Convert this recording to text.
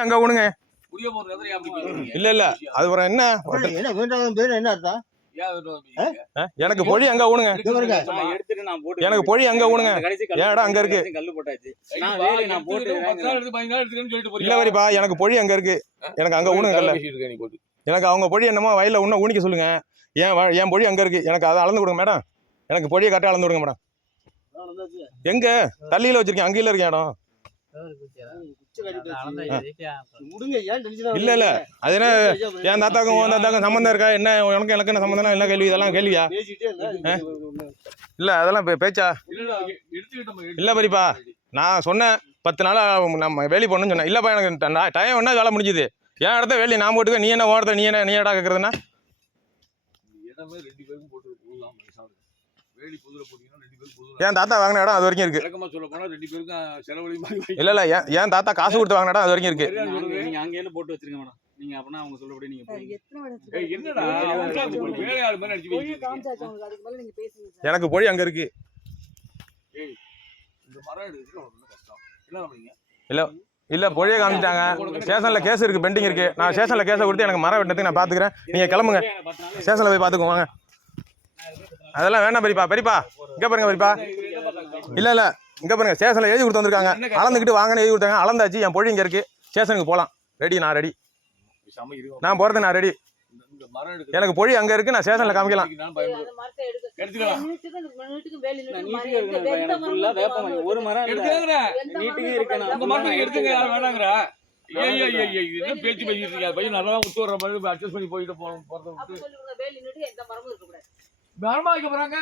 அங்க ஊனுங்க. இல்ல இல்ல அது ஒரு என்ன எனக்கு பொழி அங்க ஊனுங்க. எனக்கு பொழி அங்க ஊனுங்க. ஏடா அங்க இருக்கு. இல்ல வரிப்பா எனக்கு பொழி அங்க இருக்கு. எனக்கு அங்க ஊனுங்க கல்ல. எனக்கு அவங்க பொழி என்னமோ வயல்ல உன்ன ஊனிக்க சொல்லுங்க. என் பொழி அங்க இருக்கு. எனக்கு அதை அளந்து கொடுங்க மேடம். எனக்கு பொழியை கரெக்டாக அளந்து கொடுங்க மேடம். எங்க தள்ளியில வச்சிருக்கேன், அங்கேயில இருக்கேன் இடம். இல்ல இல்ல அது என்ன என் தாத்தாக்கும் உன் தாத்தாக்கும் சம்பந்தம் இருக்கா என்ன? உனக்கு எனக்கு என்ன சம்பந்தம்? என்ன கேள்வி இதெல்லாம்? கேள்வியா? இல்ல அதெல்லாம் பேச்சா இல்ல பெரியப்பா. நான் சொன்னேன் 10 நாளா நம்ம வேலி போடணும்னு சொன்னேன். இல்லப்பா எனக்கு டைம் என்ன வேலை முடிஞ்சுது. என் இடத்த வேலி நான் போட்டுக்க, நீ என்ன ஓடுற, நீ என்ன நீ ஏடா கேட்கறதுன்னா என் தாத்தா வாங்கின இடம் அது வரைக்கும் இருக்கு. இல்ல இல்ல என் தாத்தா காசு கொடுத்து வாங்கின இடம் அது வரைக்கும் இருக்கு. நீங்க அங்கேயே போட்டு வச்சிருங்க மேடம். நீங்க அப்பனா அவங்க சொல்லபடி நீங்க எனக்கு பொழி அங்க இருக்கு. இல்ல இல்ல பொழியை காமிச்சிட்டாங்க. ஸ்டேஷன்ல கேஸ் இருக்கு, பெண்டிங் இருக்கு. நான் ஸ்டேஷன்ல கேஸை கொடுத்து எனக்கு மரம் வெட்டுறதுக்கு நான் பாத்துக்கிறேன். நீங்க கிளம்புங்க, ஸ்டேஷன்ல போய் பாத்துக்குவாங்க. அதெல்லாம் வேணாம் பெரியப்பா. பெரியப்பா இங்க பாருங்க பெரியப்பா. இல்ல இல்ல இங்க பாருங்க, ஸ்டேஷன்ல எழுதி கொடுத்து வந்திருக்காங்க. அளந்துக்கிட்டு வாங்கன்னு எழுதி கொடுத்தாங்க. அளந்தாச்சு, என் பொழி இங்க இருக்கு. ஸ்டேஷனுக்கு போலாம். ரெடி, நான் ரெடி. நான் போறது நான் ரெடி. எனக்கு பொழி அங்க இருக்கு, நான் ஸ்டேஷன்ல காமிக்கலாம். பேச்சு பேசிட்டு பையன் நல்லா முத்து வர்ற மாதிரி அட்ஜஸ்ட் பண்ணி போயிட்டு போறது மரமா வைக்க போறாங்க.